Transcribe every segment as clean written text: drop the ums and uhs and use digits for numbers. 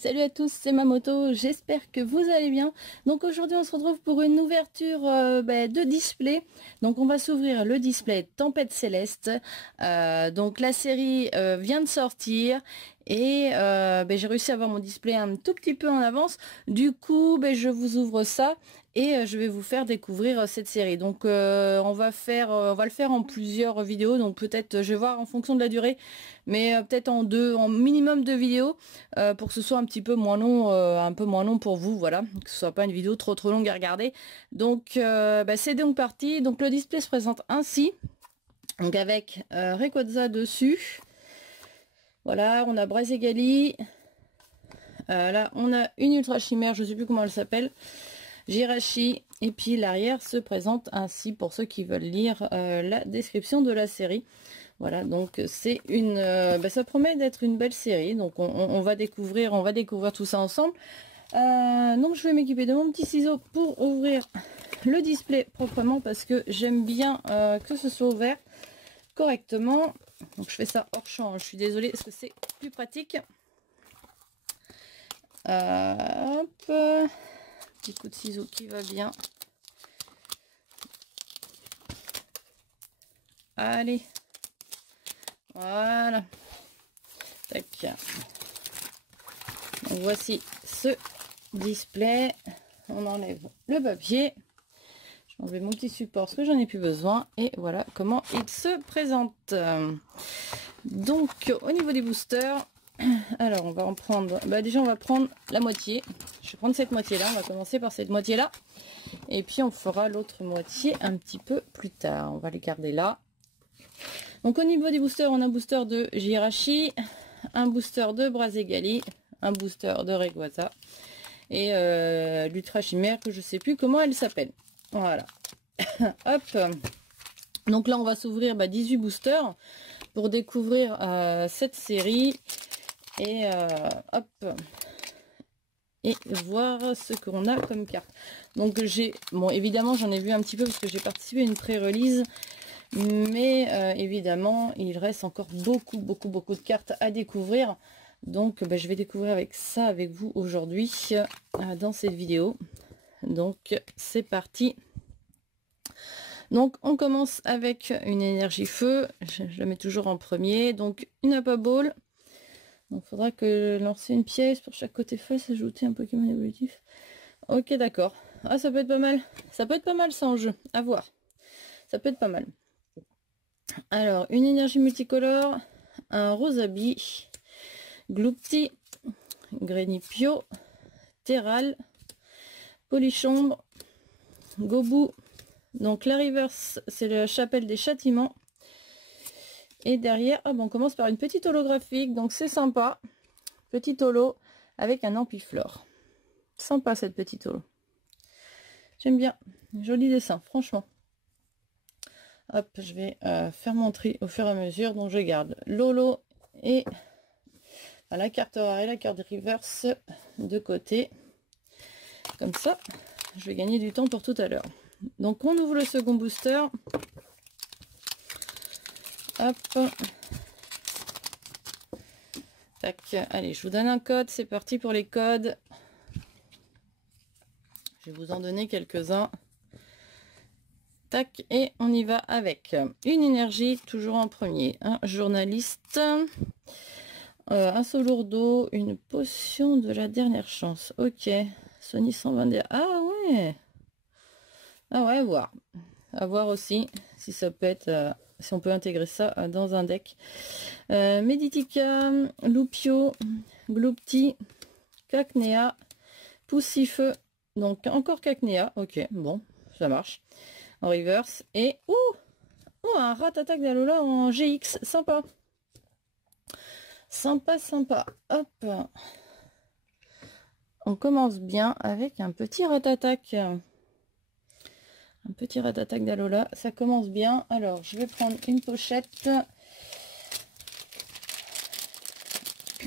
salut à tous, c'est Mamoto, j'espère que vous allez bien. Donc aujourd'hui on se retrouve pour une ouverture de display. Donc on va s'ouvrir le display Tempête Céleste. Donc la série vient de sortir et j'ai réussi à avoir mon display un tout petit peu en avance. Du coup je vous ouvre ça et je vais vous faire découvrir cette série. Donc on va le faire en plusieurs vidéos. Donc peut-être je vais voir en fonction de la durée, mais peut-être en minimum 2 vidéos pour que ce soit un petit peu moins long, un peu moins long pour vous, voilà, que ce soit pas une vidéo trop longue à regarder. Donc c'est donc parti. Donc le display se présente ainsi, donc avec Rayquaza dessus. Voilà, on a Brazigali. Là on a une ultra chimère, je sais plus comment elle s'appelle, Jirachi, et puis l'arrière se présente ainsi pour ceux qui veulent lire la description de la série. Voilà, donc c'est une, ça promet d'être une belle série. Donc on va découvrir tout ça ensemble. Donc je vais m'équiper de mon petit ciseau pour ouvrir le display proprement parce que j'aime bien que ce soit ouvert correctement. Donc je fais ça hors champ, je suis désolée parce que c'est plus pratique. Hop, petit coup de ciseau qui va bien. Allez, voilà. Tac. Donc voici ce display. On enlève le papier. Je vais enlever mon petit support parce que j'en ai plus besoin. Et voilà comment il se présente. Donc au niveau des boosters, alors on va en prendre, déjà on va prendre la moitié. Je vais prendre cette moitié là, on va commencer par cette moitié là. Et puis on fera l'autre moitié un petit peu plus tard. On va les garder là. Donc au niveau des boosters, on a un booster de Jirachi, un booster de Brazigali, un booster de Rayquaza et l'ultra chimère que je sais plus comment elle s'appelle. Voilà. Hop. Donc là on va s'ouvrir 18 boosters pour découvrir cette série et hop, et voir ce qu'on a comme carte. Donc évidemment j'en ai vu un petit peu parce que j'ai participé à une pré-release, mais évidemment il reste encore beaucoup de cartes à découvrir. Donc je vais découvrir ça avec vous aujourd'hui dans cette vidéo. Donc c'est parti. Donc on commence avec une énergie feu, je la mets toujours en premier. Donc une Apa Ball. Donc il faudra que lancer une pièce pour chaque côté face, ajouter un Pokémon évolutif. Ok, d'accord. Ah, ça peut être pas mal. Ça peut être pas mal ça en jeu, à voir. Ça peut être pas mal. Alors, une énergie multicolore, un Rosabi, Gloopty, Grenipio, Terral, Polichombre, Gobu. Donc la reverse, c'est la chapelle des châtiments. Et derrière, on commence par une petite holographique, donc c'est sympa. Petite holo avec un ampiflore. Sympa cette petite holo. J'aime bien. Joli dessin, franchement. Hop, je vais faire mon tri au fur et à mesure. Donc je garde l'holo et la carte rare et la carte reverse de côté. Comme ça, je vais gagner du temps pour tout à l'heure. Donc on ouvre le second booster. Hop. Tac. Allez, je vous donne un code. C'est parti pour les codes. Je vais vous en donner quelques-uns. Tac, et on y va avec une énergie, toujours en premier. Un journaliste. Un Solourdo. Une potion de la dernière chance. Ok. Sony 120. Ah ouais. Ah ouais, à voir. À voir aussi si ça peut être... si on peut intégrer ça dans un deck. Meditica, Lupio, Gloopty, Cacnea, Poussifeu, donc encore Cacnea, ok, bon, ça marche. En reverse, et un Rattata d'Alola en GX, sympa. Sympa, hop. On commence bien avec un petit Rattata. Un petit Rattata d'Alola, ça commence bien. Alors, je vais prendre une pochette. Je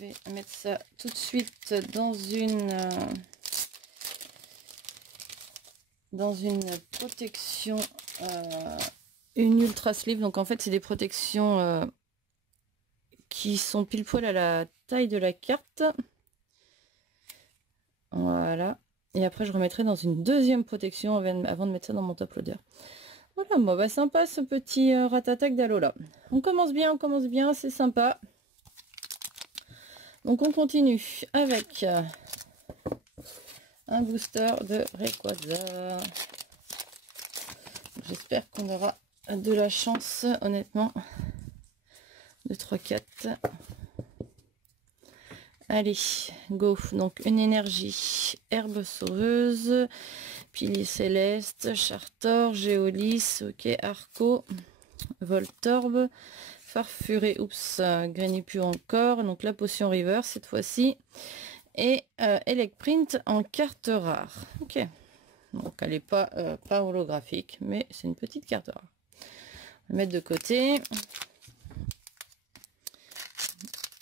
vais mettre ça tout de suite dans une protection, une ultra sleeve. Donc en fait c'est des protections qui sont pile poil à la taille de la carte. Voilà. Et après, je remettrai dans une deuxième protection avant de mettre ça dans mon top loader. Voilà, bon, bah, sympa ce petit Ratata d'Alola. On commence bien, c'est sympa. Donc, on continue avec un booster de Rayquaza. J'espère qu'on aura de la chance, honnêtement. De 3-4. Allez, go. Donc, une énergie, herbe sauveuse, pilier céleste, Chartor, Géolis, ok, Arco, Voltorb, Farfuré, oups, Grenipu encore. Donc, la potion River cette fois-ci. Et Elecprint en carte rare. Ok. Donc, elle n'est pas holographique, mais c'est une petite carte rare. On va mettre de côté.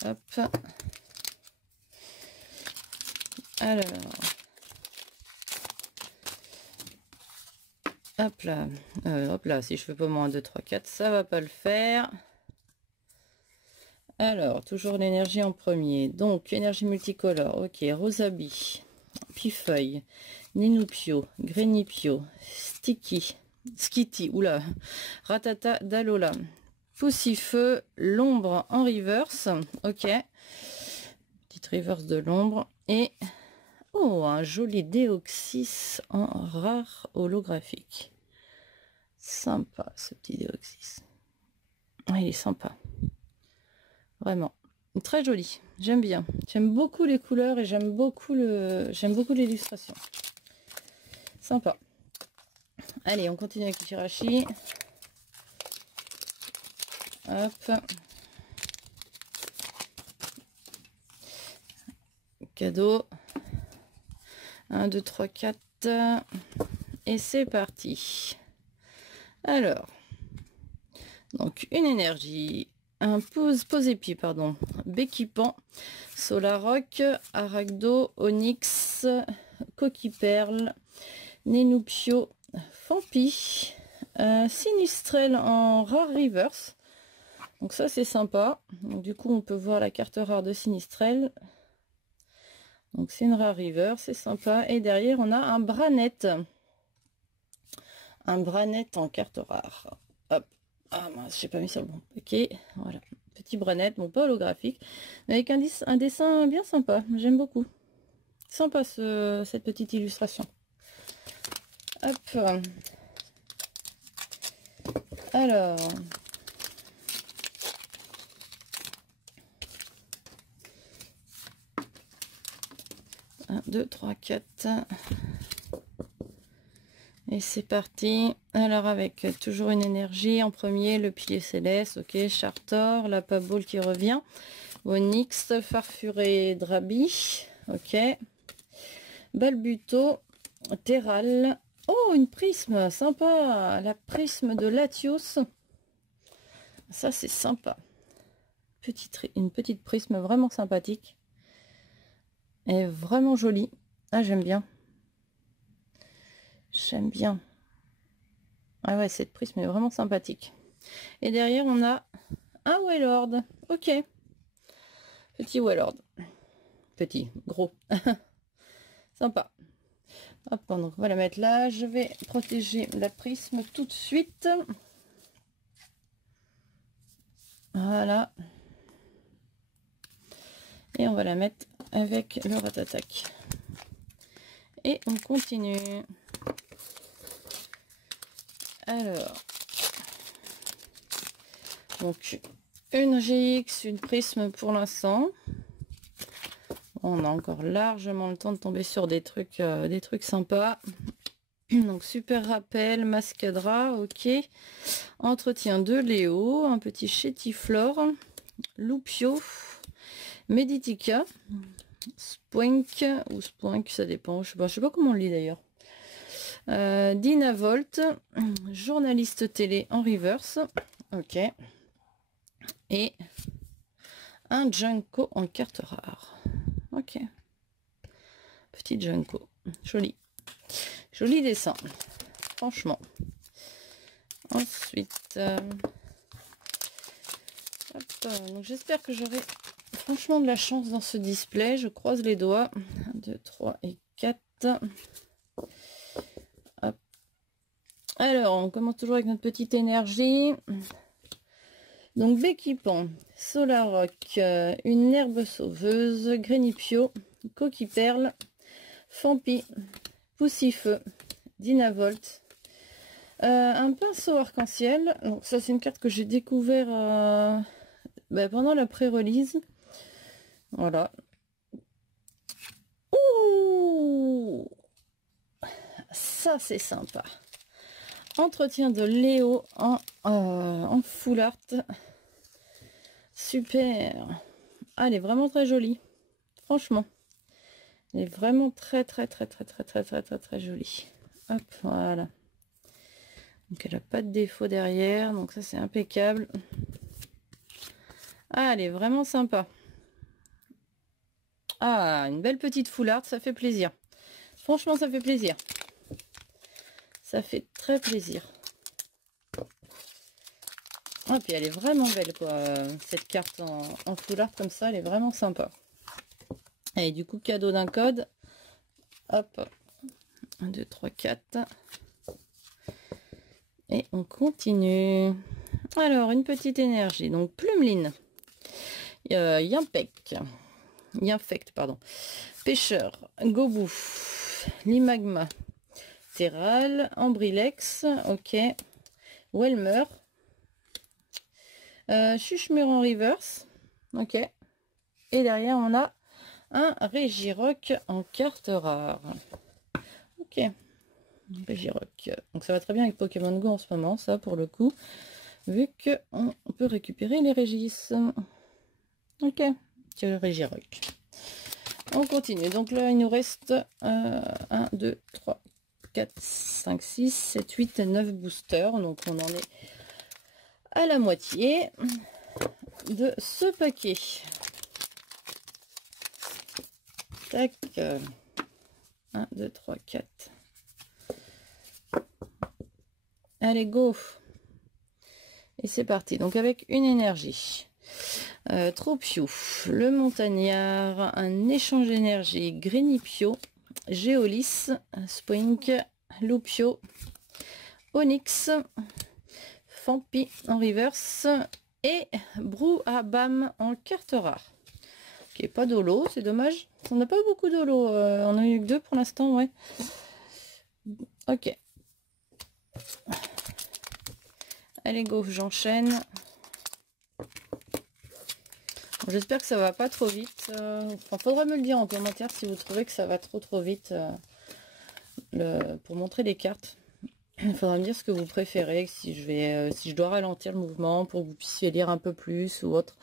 Hop. Alors, hop là, si je fais pas moins 2, 3, 4, ça va pas le faire. Alors, toujours l'énergie en premier. Donc, énergie multicolore, ok, Rosabi, Pifeuille, Ninupio, Grenipio, Skitty, oula, Ratata d'Alola, Poussifeu, l'ombre en reverse, ok, petite reverse de l'ombre, et... oh, un joli Déoxys en rare holographique. Sympa ce petit Déoxys. Il est sympa. Vraiment. Très joli. J'aime bien. J'aime beaucoup les couleurs et j'aime beaucoup l'illustration. Sympa. Allez, on continue avec le Jirachi. Hop. Cadeau. 1, 2, 3, 4. Et c'est parti. Alors. Donc, une énergie. Un Posépi, pardon. Béquipan. Solaroc. Aragdo. Onyx. Coquille-Perle. Nénupio. Fampi. Sinistrel en rare reverse. Donc ça c'est sympa. Donc, du coup on peut voir la carte rare de Sinistrel. Donc c'est une rare reverse, c'est sympa. Et derrière on a un Branette. Un Branette en carte rare. Hop. Ah mince, j'ai pas mis sur le bon paquet. Voilà. Petit Branette, bon pas holographique. Mais avec un dessin bien sympa. J'aime beaucoup. Sympa cette petite illustration. Hop. Alors. 1, 2, 3, 4. Et c'est parti. Alors avec toujours une énergie en premier, le pilier céleste, ok, Chartor, la Pabole qui revient, Onyx, Farfuré, Drabi, ok, Balbuto, Terral, oh une prisme, sympa, la prisme de Latios, ça c'est sympa, une petite prisme vraiment sympathique, et vraiment jolie, ah j'aime bien. J'aime bien. Ah ouais, cette prisme est vraiment sympathique. Et derrière, on a un Wailord. Ok. Petit Wailord. Petit, gros. Sympa. Hop, donc on va la mettre là. Je vais protéger la prisme tout de suite. Voilà. Et on va la mettre avec le Ratatak. Et on continue. Alors, donc une GX, une prisme pour l'instant. On a encore largement le temps de tomber sur des trucs sympas. Donc super rappel, Mascadra, ok. Entretien de Léo, un petit Chétiflore, Loupio, Meditica, Spoink ou Spoink, ça dépend. Je sais pas comment on le lit d'ailleurs. Dynavolt, journaliste télé en reverse, ok, et un Junko en carte rare, ok, petit Junko, joli dessin, franchement. Ensuite, Hop, donc j'espère que j'aurai franchement de la chance dans ce display. Je croise les doigts. 1, 2, 3 et 4. Hop. Alors, on commence toujours avec notre petite énergie. Donc, Béquipant, Solaroc, une herbe sauveuse, Grénipio, Coquille Perle, Fampi, Poussifeu, Dynavolt, un pinceau arc-en-ciel. Donc ça, c'est une carte que j'ai découvert pendant la pré-release. Voilà. Ouh, ça, c'est sympa. Entretien de Léo en full art. Super. Ah, elle est vraiment très jolie. Franchement. Elle est vraiment très jolie. Hop, voilà. Donc elle n'a pas de défaut derrière. Donc ça, c'est impeccable. Ah, elle est vraiment sympa. Ah, une belle petite full art, ça fait plaisir. Franchement, ça fait plaisir. Ça fait très plaisir. Ah, puis elle est vraiment belle, quoi. Cette carte en full art comme ça, elle est vraiment sympa. Et du coup, cadeau d'un code. Hop. 1, 2, 3, 4. Et on continue. Alors, une petite énergie. Donc, Plumeline. Yinfect, pardon. Pêcheur. Gobou. Limagma. Terral. Ambrilex. Ok. Welmer. Chuchemur en reverse. Ok. Et derrière, on a un Régirock en carte rare. Ok. Régirock. Donc ça va très bien avec Pokémon Go en ce moment, ça pour le coup. Vu que on peut récupérer les Régis. Ok. C'est le Régirock. On continue. Donc là, il nous reste 1, 2, 3, 4, 5, 6, 7, 8 et 9 boosters. Donc on en est à la moitié de ce paquet. Tac. 1, 2, 3, 4. Allez, go. Et c'est parti. Donc avec une énergie. Tropio, le montagnard, un échange d'énergie, Grénipio, Géolis, Spoink, Lupio, Onyx, Fampi en reverse et Brouhabam en carte rare. Ok, pas d'holo, c'est dommage. On n'a pas beaucoup d'holo, on a eu que 2 pour l'instant, ouais. Ok. Allez, go, j'enchaîne. J'espère que ça va pas trop vite. Enfin, faudra me le dire en commentaire si vous trouvez que ça va trop vite pour montrer les cartes. Il faudra me dire ce que vous préférez, si je dois ralentir le mouvement pour que vous puissiez lire un peu plus ou autre,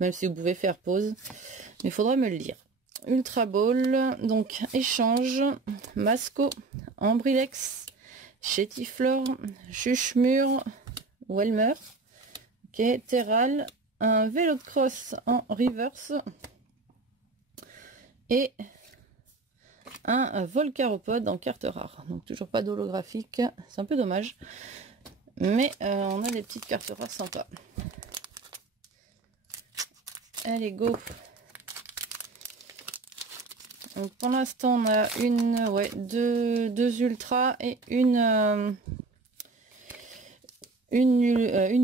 même si vous pouvez faire pause. Mais il faudra me le dire. Ultra Ball, donc échange, Masco, Ambrilex, Chétiflore, Chuchemur, Welmer, ok, Terral, un vélo de cross en reverse et un Volcaropode en carte rare. Donc toujours pas d'holographique, c'est un peu dommage, mais on a des petites cartes rares sympas. Allez, go. Donc pour l'instant on a deux ultras et une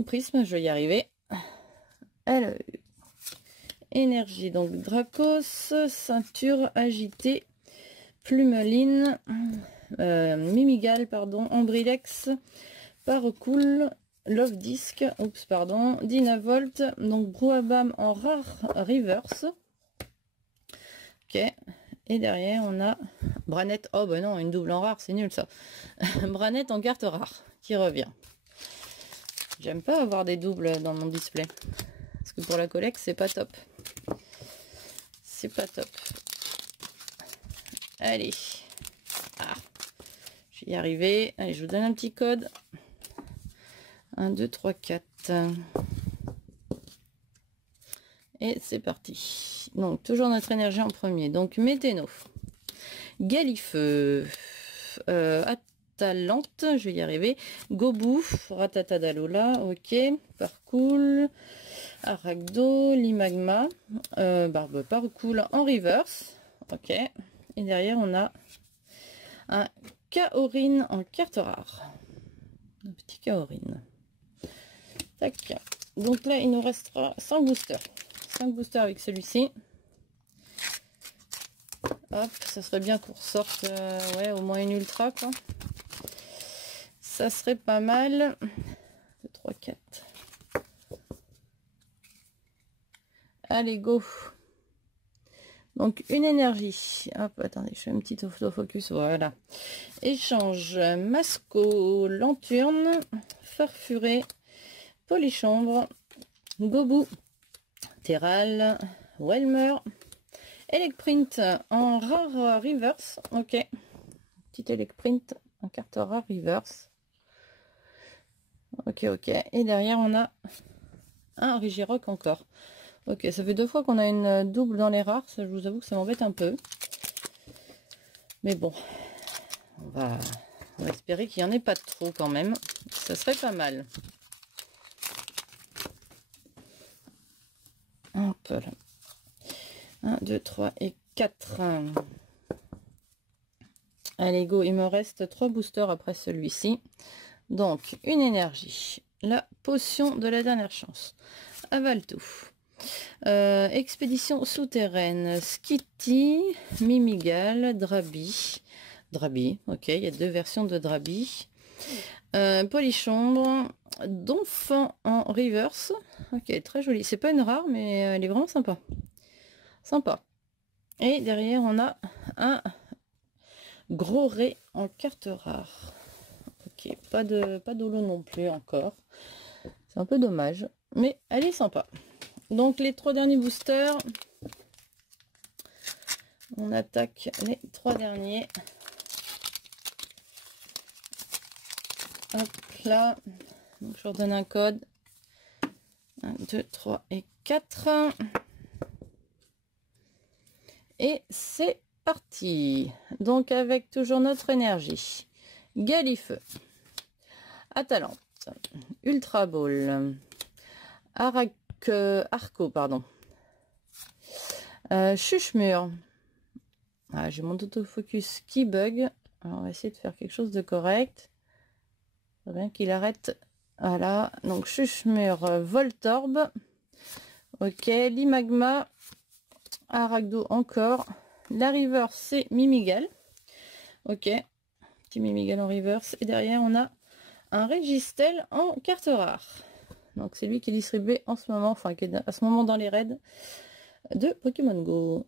prisme, je vais y arriver. Alors, énergie, donc Dracos, ceinture agitée, Plumeline, Mimigal, pardon, Ambrilex, Paracool, Love Disc, oups, pardon, Dynavolt, donc Brouhabam en rare reverse. Ok, et derrière on a Branette, oh bah non, une double en rare, c'est nul ça. Branette en carte rare, qui revient. J'aime pas avoir des doubles dans mon display. Parce que pour la collecte, c'est pas top. C'est pas top. Allez. Ah. Je vais y arriver. Allez, je vous donne un petit code. 1, 2, 3, 4. Et c'est parti. Donc, toujours notre énergie en premier. Donc, Météno. Galifeu. Talent, je vais y arriver. Gobu, Ratatadalola, ok. Parcours, Aragdo, Limagma, Barbe Parcours en reverse, ok. Et derrière, on a un Kaorin en carte rare. Un petit Kaorin. Tac. Donc là, il nous restera 5 boosters. 5 boosters avec celui-ci. Hop, ça serait bien qu'on ressorte ouais, au moins une ultra, quoi. Ça serait pas mal. 2, 3, 4. Allez, go. Donc, une énergie. Hop, attendez, je fais un petit autofocus. Voilà. Échange. Masco, Lanturne, Farfuré, Polychambre, Gobu, Terral, Welmer, Elecprint en rare reverse. Ok. Petit Elecprint en carte rare reverse. Ok, ok. Et derrière, on a un Regirock encore. Ok, ça fait 2 fois qu'on a une double dans les rares. Ça, je vous avoue que ça m'embête un peu. Mais bon, on va espérer qu'il n'y en ait pas trop quand même. Ça serait pas mal. Hop là. 1, 2, 3 et 4. Allez, go. Il me reste 3 boosters après celui-ci. Donc, une énergie. La potion de la dernière chance. Avale tout. Expédition souterraine. Skitty, Mimigal, Drabi. Drabi, ok. Il y a 2 versions de Drabi. Polychambre. Donphan en reverse. Ok, très joli. C'est pas une rare, mais elle est vraiment sympa. Sympa. Et derrière, on a un gros ré en carte rare. Ok, pas d'holo non plus encore. C'est un peu dommage, mais elle est sympa. Donc, les 3 derniers boosters. On attaque les 3 derniers. Hop là. Donc, je redonne un code. 1, 2, 3 et 4. Et c'est parti. Donc avec toujours notre énergie. Galifeu. Atalante. Ultra Ball. Arco, pardon. Chuchemur. Ah, j'ai mon autofocus qui bug. Alors, on va essayer de faire quelque chose de correct. Il faut bien qu'il arrête. Voilà. Donc Chuchemur, Voltorb. Ok. Limagma. Aragdo encore. La reverse, c'est Mimigal. Ok. Petit Mimigal en reverse. Et derrière, on a un Registel en carte rare. Donc, c'est lui qui est distribué en ce moment, enfin, qui est à ce moment dans les raids de Pokémon Go.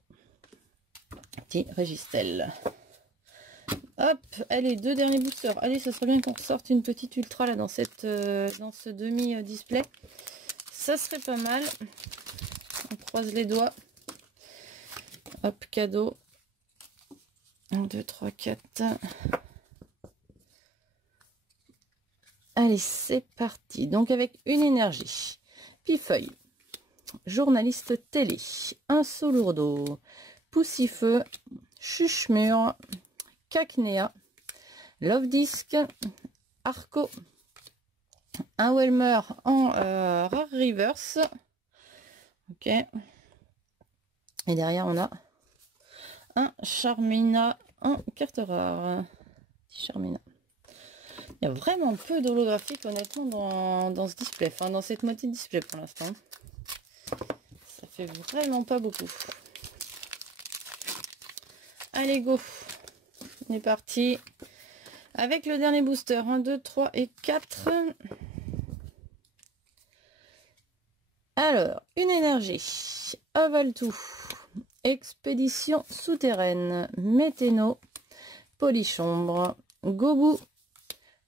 Petit Registel. Hop, allez, 2 derniers boosters. Allez, ça serait bien qu'on ressorte une petite ultra là dans ce demi-display. Ça serait pas mal. On croise les doigts. Hop, cadeau. 1, 2, 3, 4. Allez, c'est parti. Donc, avec une énergie. Pifeuille. Journaliste télé. Un Solourdo. Poussifeu. Chuchemur. Cacnea. Love Disc. Arco. Un Welmer en rare reverse. Ok. Et derrière, on a un Charmina en carte rare. Petit Charmina. Il y a vraiment peu d'holographiques honnêtement dans ce display. Enfin, dans cette moitié de display pour l'instant. Ça fait vraiment pas beaucoup. Allez, go. On est parti. Avec le dernier booster. 1, 2, 3 et 4. Alors, une énergie. Avale tout. Expédition souterraine. Météno. Polychambre. Gobu.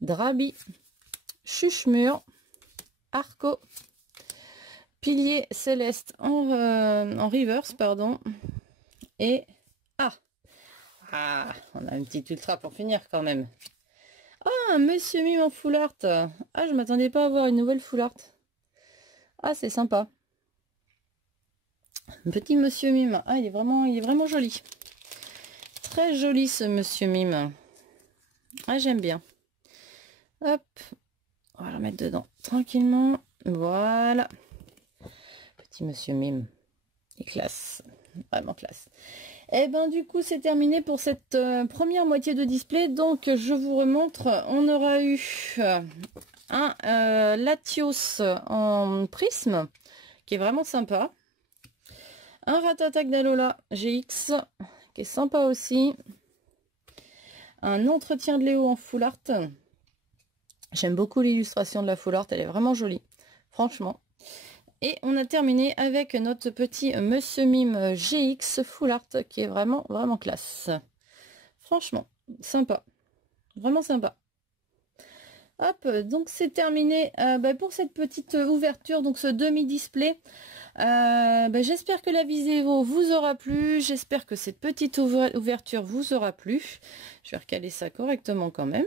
Drabi. Chuchemur. Arco. Pilier céleste en reverse, pardon. Et on a une petite ultra pour finir quand même. Ah, un Monsieur Mime en full art. Ah, je m'attendais pas à avoir une nouvelle full art. Ah, c'est sympa. Un petit Monsieur Mime. Ah, il est vraiment joli. Très joli ce Monsieur Mime. Ah, j'aime bien. Hop, on va le mettre dedans tranquillement. Voilà. Petit monsieur mime. Il est classe. Vraiment classe. Et ben du coup c'est terminé pour cette première moitié de display. Donc je vous remontre. On aura eu un Latios en prisme qui est vraiment sympa. Un Rattata d'Alola GX qui est sympa aussi. Un entretien de Léo en full art. J'aime beaucoup l'illustration de la full art, elle est vraiment jolie, franchement. Et on a terminé avec notre petit Monsieur Mime GX full art qui est vraiment classe. Franchement, sympa, vraiment sympa. Hop, donc c'est terminé pour cette petite ouverture, donc ce demi-display. J'espère que la vidéo vous aura plu, j'espère que cette petite ouverture vous aura plu. Je vais recaler ça correctement quand même.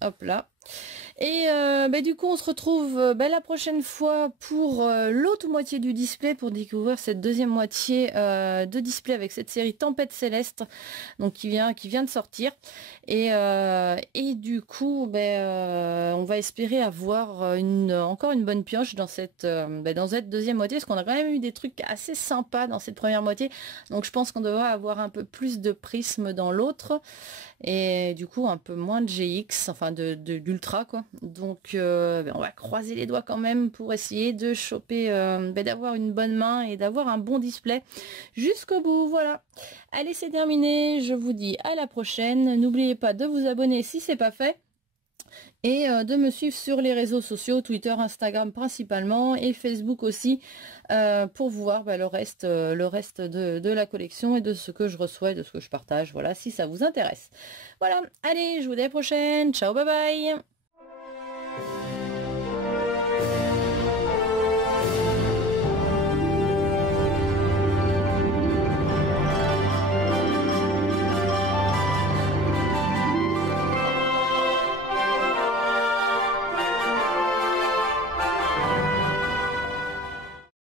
Hop là. Et du coup on se retrouve la prochaine fois pour l'autre moitié du display, pour découvrir cette deuxième moitié de display avec cette série Tempête Céleste, donc qui vient de sortir. Et du coup on va espérer avoir encore une bonne pioche dans cette deuxième moitié, parce qu'on a quand même eu des trucs assez sympas dans cette première moitié, donc je pense qu'on devrait avoir un peu plus de prisme dans l'autre, et du coup un peu moins de GX, enfin d'ultra quoi. Donc on va croiser les doigts quand même pour essayer de choper, d'avoir une bonne main et d'avoir un bon display jusqu'au bout. Voilà, allez c'est terminé, je vous dis à la prochaine. N'oubliez pas de vous abonner si c'est pas fait, et de me suivre sur les réseaux sociaux, Twitter, Instagram principalement, et Facebook aussi, pour voir le reste de la collection et de ce que je reçois et de ce que je partage, voilà, si ça vous intéresse. Voilà, allez, je vous dis à la prochaine, ciao, bye bye.